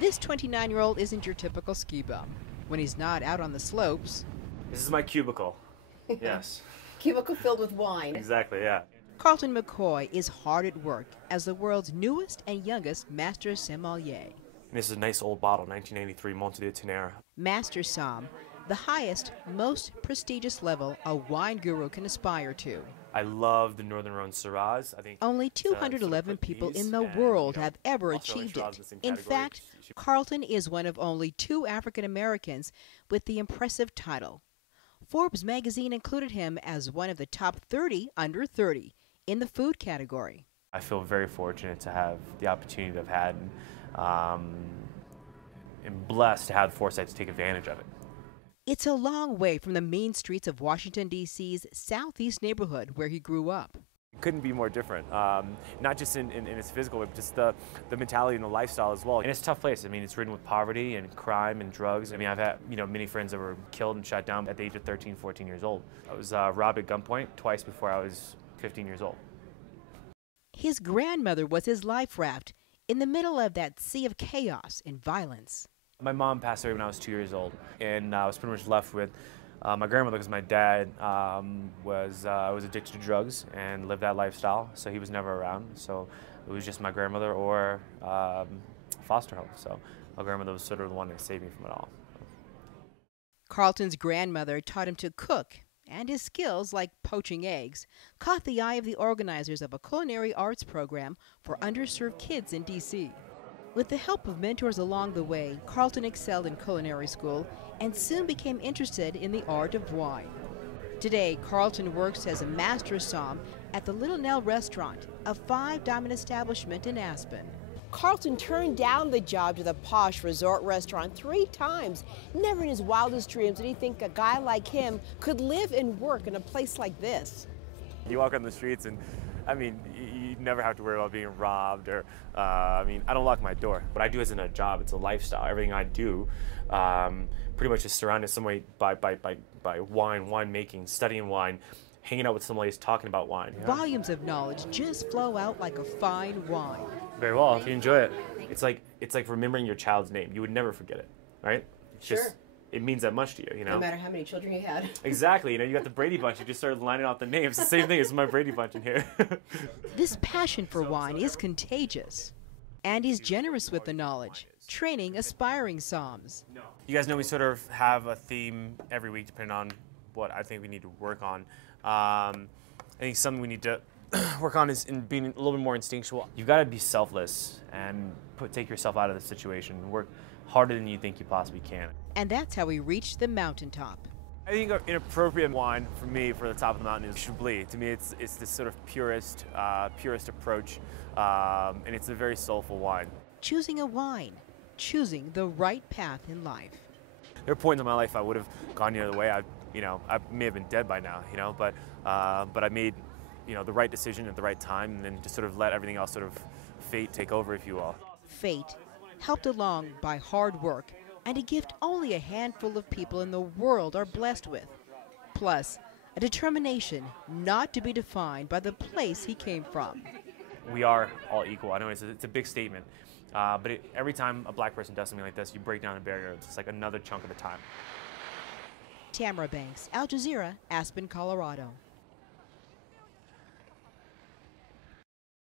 This 29-year-old isn't your typical ski bum. When he's not out on the slopes, This is my cubicle. Yes. Cubicle filled with wine. Exactly, yeah. Carlton McCoy is hard at work as the world's newest and youngest Master Sommelier. This is a nice old bottle, 1983 Monte de Tenera. Master Somm, the highest, most prestigious level a wine guru can aspire to. I love the Northern Rhone Syrahs. I think Only it's, 211 people in the world have ever achieved it. In fact, Carlton is one of only 2 African Americans with the impressive title. Forbes magazine included him as one of the top 30 under 30 in the food category. I feel very fortunate to have the opportunity that I've had, and blessed to have the foresight to take advantage of it. It's a long way from the mean streets of Washington, D.C.'s southeast neighborhood where he grew up. It couldn't be more different, not just in its physical, but just the mentality and the lifestyle as well. And it's a tough place. I mean, it's ridden with poverty and crime and drugs. I mean, I've had many friends that were killed and shot down at the age of 13, 14 years old. I was robbed at gunpoint twice before I was 15 years old. His grandmother was his life raft in the middle of that sea of chaos and violence. My mom passed away when I was 2 years old, and I was pretty much left with my grandmother because my dad was addicted to drugs and lived that lifestyle, so he was never around. So it was just my grandmother or foster home. So my grandmother was sort of the one that saved me from it all. Carlton's grandmother taught him to cook, and his skills, like poaching eggs, caught the eye of the organizers of a culinary arts program for underserved kids in D.C. With the help of mentors along the way, Carlton excelled in culinary school and soon became interested in the art of wine. Today, Carlton works as a master somm at the Little Nell restaurant, a 5-diamond establishment in Aspen. Carlton turned down the job to the posh resort restaurant 3 times. Never in his wildest dreams did he think a guy like him could live and work in a place like this. You walk on the streets and I mean, you never have to worry about being robbed or, I mean, I don't lock my door. What I do isn't a job, it's a lifestyle. Everything I do pretty much is surrounded some way by wine making, studying wine, hanging out with sommeliers, talking about wine. You know? Volumes of knowledge just flow out like a fine wine. Very well, if you enjoy it. It's like remembering your child's name. You would never forget it, right? It's Sure. Just, it means that much to you, you know? No matter how many children you had. Exactly, you got the Brady Bunch, you just started lining out the names. The same thing as my Brady Bunch in here. This passion for wine is contagious, and he's generous with the knowledge, training aspiring somms. You guys know we sort of have a theme every week depending on what I think we need to work on. I think something we need to work on is in being a little bit more instinctual. You've got to be selfless and take yourself out of the situation and work harder than you think you possibly can. And that's how he reached the mountaintop. I think an appropriate wine for me for the top of the mountain is Chablis. To me, it's this sort of purest approach, and it's a very soulful wine. Choosing a wine, choosing the right path in life. There are points in my life I would have gone the other way. I may have been dead by now, but I made the right decision at the right time, and then just sort of let everything else sort of fate take over, if you will. Fate, helped along by hard work, and a gift only a handful of people in the world are blessed with. Plus, a determination not to be defined by the place he came from. We are all equal. I know it's a big statement, but every time a black person does something like this, you break down a barrier. It's just like another chunk of the time. Tamara Banks, Al Jazeera, Aspen, Colorado.